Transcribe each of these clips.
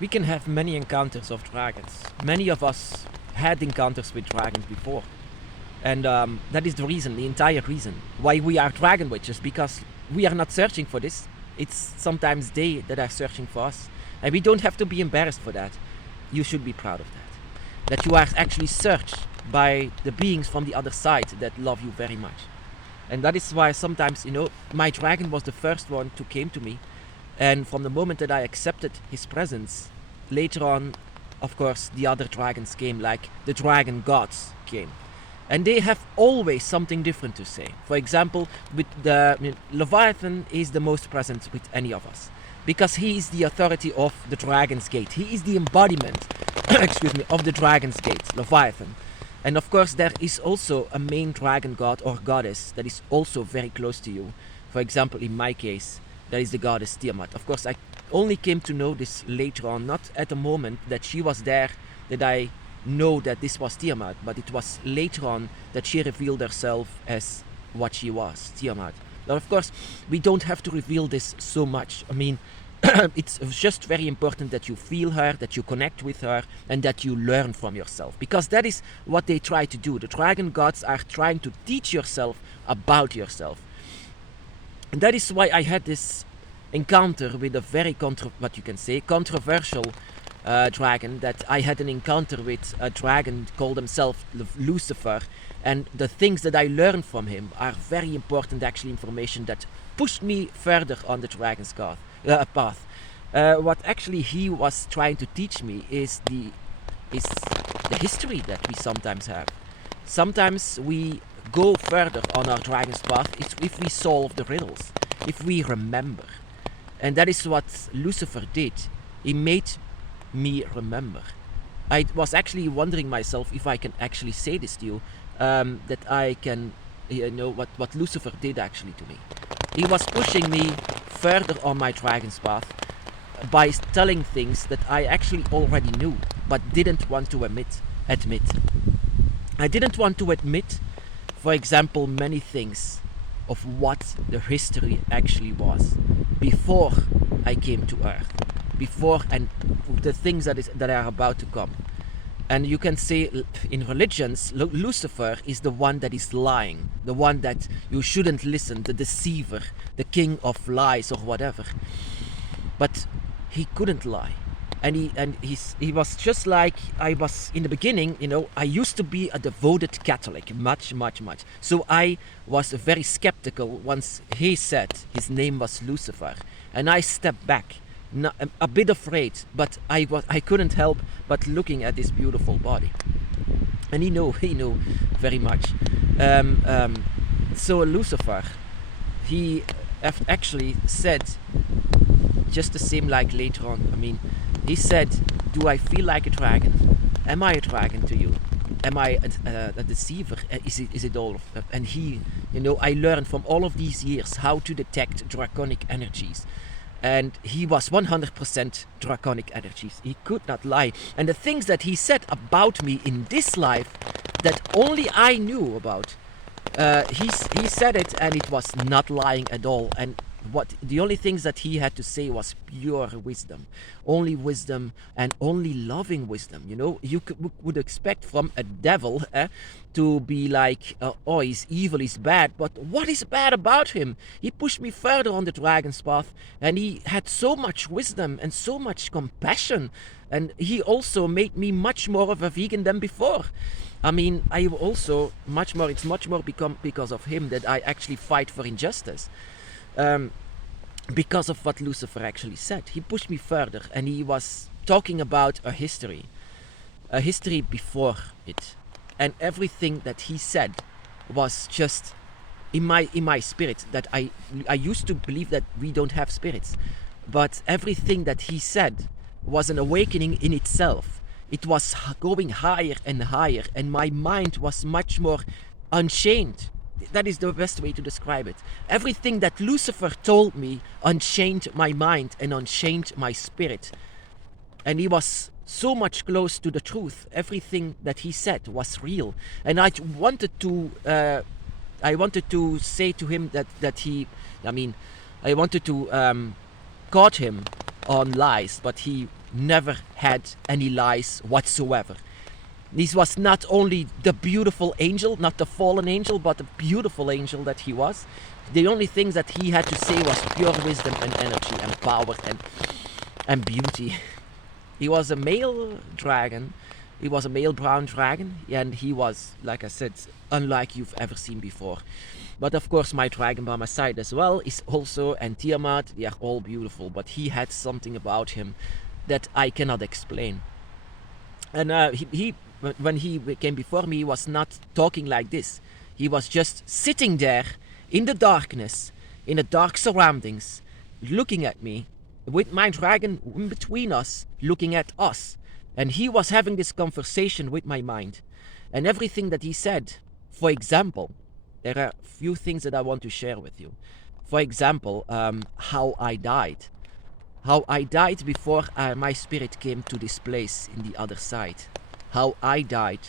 We can have many encounters of dragons. Many of us had encounters with dragons before. And that is the reason, the entire reason, why we are dragon witches, because we are not searching for this. It's sometimes they that are searching for us. And we don't have to be embarrassed for that. You should be proud of that. That you are actually searched by the beings from the other side that love you very much. And that is why sometimes, my dragon was the first one to came to me. And from the moment that I accepted his presence, later on, of course, the other dragons came, like the dragon gods came. And they have always something different to say. For example, with Leviathan is the most present with any of us, because he is the authority of the Dragon's Gate. He is the embodiment, of the Dragon's Gate, Leviathan. And of course, there is also a main dragon god or goddess that is also very close to you. For example, in my case, that is the goddess Tiamat. Of course, I only came to know this later on, not at the moment that she was there, that I know that this was Tiamat, but it was later on that she revealed herself as what she was, Tiamat. Now, of course, we don't have to reveal this so much. I mean, it's just very important that you feel her, that you connect with her, and that you learn from yourself, because that is what they try to do. The dragon gods are trying to teach yourself about yourself. And that is why I had this encounter with a very controversial dragon, that I had an encounter with a dragon called himself Lucifer, and the things that I learned from him are very important, actually, information that pushed me further on the dragon's path. What actually he was trying to teach me is the history that we sometimes have. Sometimes we go further on our dragon's path if we solve the riddles, if we remember. And that is what Lucifer did. He made me remember. I was actually wondering myself if I can actually say this to you, that I can, what Lucifer did actually to me. He was pushing me further on my dragon's path by telling things that I actually already knew, but didn't want to admit. I didn't want to admit, for example, many things of what the history actually was before I came to Earth, before and the things that are about to come. And you can say in religions, Lucifer is the one that is lying, the one that you shouldn't listen, the deceiver, the king of lies or whatever. But he couldn't lie. And he was just like I was in the beginning. I used to be a devoted Catholic, much. So I was very skeptical once he said his name was Lucifer, and I stepped back, a bit afraid, but I couldn't help but looking at this beautiful body, and he knew very much. So Lucifer, he actually said just the same like later on. I mean, he said, do I feel like a dragon? Am I a dragon to you? Am I a deceiver? Is it all? And he, I learned from all of these years how to detect draconic energies. And he was 100% draconic energies. He could not lie. And the things that he said about me in this life that only I knew about, he said it, and it was not lying at all. And the only things that he had to say was pure wisdom, and only loving wisdom. You would expect from a devil to be like, oh, he's evil, he's bad. But what is bad about him? He pushed me further on the dragon's path, and he had so much wisdom and so much compassion. And he also made me much more of a vegan than before. I mean, I also it's much more because of him that I actually fight for injustice. Because of what Lucifer actually said. He pushed me further, and he was talking about a history before it. And everything that he said was just in my spirit, that I used to believe that we don't have spirits. But everything that he said was an awakening in itself. It was going higher and higher, and my mind was much more unchained. That is the best way to describe it. Everything that Lucifer told me unchained my mind and unchained my spirit. And he was so much close to the truth. Everything that he said was real. And I wanted to say to him that I wanted to caught him on lies, but he never had any lies whatsoever. This was not only the beautiful angel, not the fallen angel, but the beautiful angel that he was. The only things that he had to say was pure wisdom and energy and power and beauty. He was a male dragon. He was a male brown dragon, and he was, like I said, unlike you've ever seen before. But of course, my dragon by my side as well is also, and Tiamat, they are all beautiful, but he had something about him that I cannot explain. And when he came before me, he was not talking like this. He was just sitting there in the darkness, in the dark surroundings, looking at me, with my dragon in between us, looking at us. And he was having this conversation with my mind. And everything that he said, for example, there are a few things that I want to share with you. For example, how I died. How I died before my spirit came to this place in the other side. How I died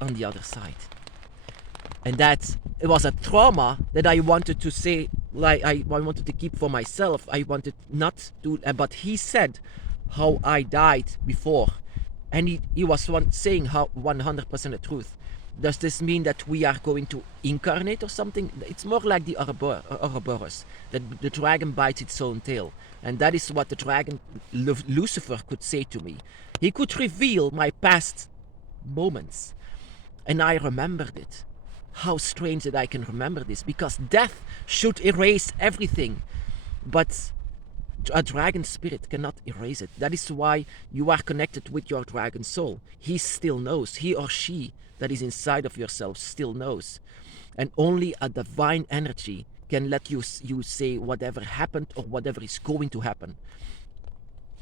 on the other side. And that it was a trauma that I wanted to say, like I wanted to keep for myself. I wanted not to, but he said how I died before. And he was saying how 100% the truth. Does this mean that we are going to incarnate or something? It's more like the Ouroboros, that the dragon bites its own tail. And that is what the dragon Lucifer could say to me. He could reveal my past moments. And I remembered it. How strange that I can remember this, because death should erase everything. But a dragon spirit cannot erase it. That is why you are connected with your dragon soul. He still knows. He or she that is inside of yourself still knows. And only a divine energy can let you say whatever happened or whatever is going to happen.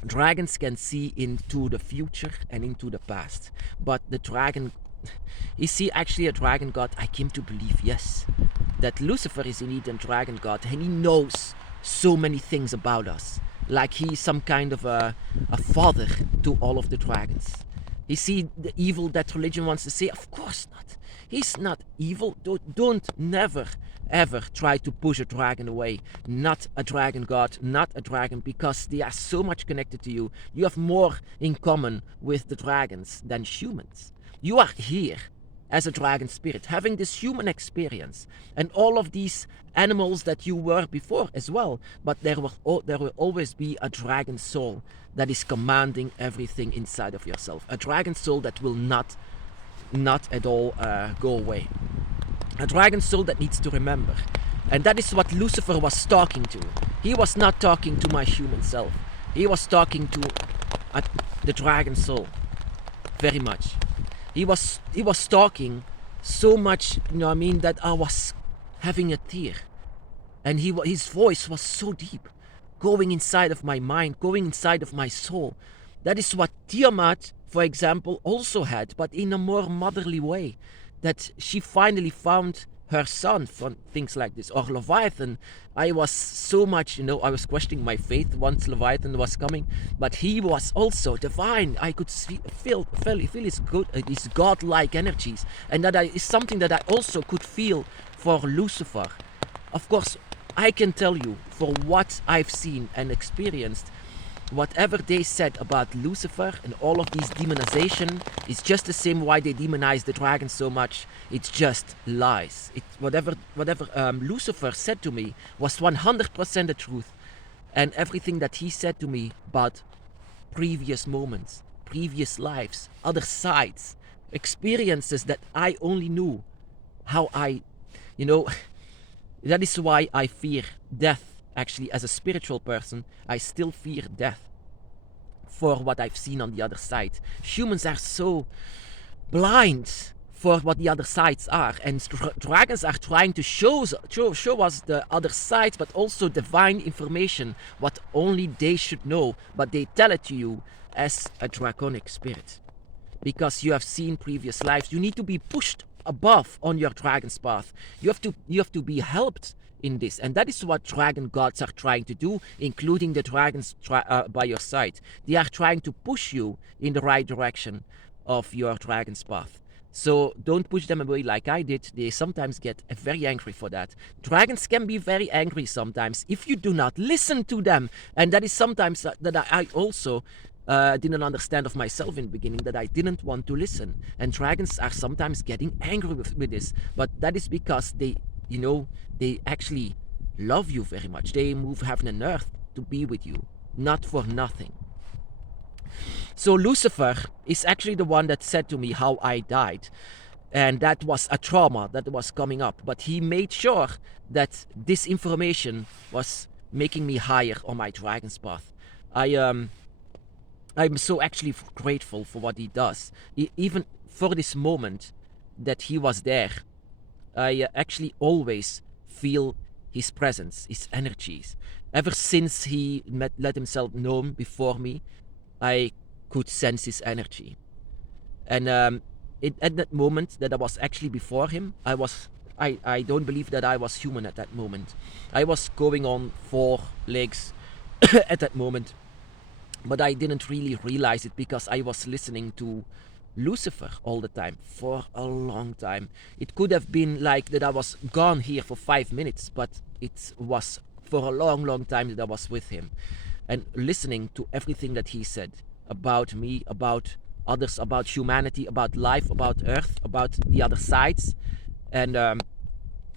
Dragons can see into the future and into the past. But the dragon, you see, actually a dragon god, I came to believe, yes, that Lucifer is indeed a dragon god, and he knows so many things about us. Like he's some kind of a father to all of the dragons. You see the evil that religion wants to say? Of course not. He's not evil. Don't never ever try to push a dragon away. Not a dragon god, not a dragon, because they are so much connected to you. You have more in common with the dragons than humans. You are here as a dragon spirit, having this human experience, and all of these animals that you were before as well. But there will always be a dragon soul that is commanding everything inside of yourself. A dragon soul that will not at all go away. A dragon soul that needs to remember. And that is what Lucifer was talking to. He was not talking to my human self. He was talking to the dragon soul. Very much. He was talking so much, that I was having a tear. And his voice was so deep, going inside of my mind, going inside of my soul. That is what Tiamat, for example, also had, but in a more motherly way. That she finally found her son from things like this. Or Leviathan, I was so much, I was questioning my faith once Leviathan was coming, but he was also divine. I could feel his godlike energies, and that is something that I also could feel for Lucifer. Of course, I can tell you, for what I've seen and experienced, whatever they said about Lucifer and all of these demonization is just the same why they demonize the dragon so much. It's just lies. Whatever Lucifer said to me was 100% the truth. And everything that he said to me about previous moments, previous lives, other sides, experiences that I only knew how that is why I fear death. Actually, as a spiritual person, I still fear death for what I've seen on the other side. Humans are so blind for what the other sides are, and dragons are trying to show us the other sides, but also divine information, what only they should know, but they tell it to you as a draconic spirit. Because you have seen previous lives, you need to be pushed above on your dragon's path. You have to be helped in this, and that is what dragon gods are trying to do, including the dragons by your side. They are trying to push you in the right direction of your dragon's path. So don't push them away like I did. They sometimes get very angry for that. Dragons can be very angry sometimes if you do not listen to them. And that is sometimes that I also didn't understand of myself in the beginning, that I didn't want to listen. And dragons are sometimes getting angry with this. But that is because they, they actually love you very much. They move heaven and earth to be with you, not for nothing. So Lucifer is actually the one that said to me how I died. And that was a trauma that was coming up. But he made sure that this information was making me higher on my dragon's path. I'm so actually grateful for what he does. Even for this moment that he was there, I actually always feel his presence, his energies. Ever since he let himself known before me, I could sense his energy. And at that moment that I was actually before him, I don't believe that I was human at that moment. I was going on 4 legs at that moment. But I didn't really realize it because I was listening to Lucifer all the time for a long time. It could have been like that I was gone here for 5 minutes, but it was for a long, long time that I was with him and listening to everything that he said about me, about others, about humanity, about life, about earth, about the other sides, and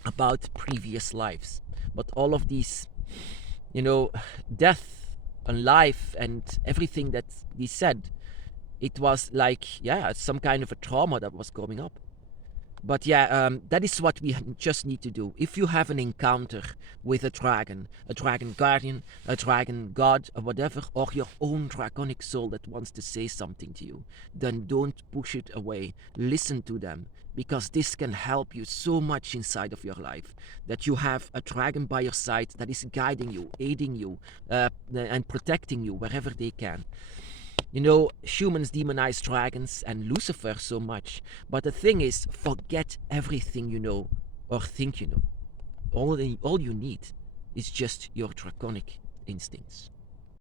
about previous lives. But all of these, death and life and everything that he said, it was like, some kind of a trauma that was coming up. But that is what we just need to do. If you have an encounter with a dragon guardian, a dragon god, or whatever, or your own draconic soul that wants to say something to you, then don't push it away. Listen to them, because this can help you so much inside of your life, that you have a dragon by your side that is guiding you, aiding you, and protecting you wherever they can. Humans demonize dragons and Lucifer so much. But the thing is, forget everything you know or think you know. All you need is just your draconic instincts.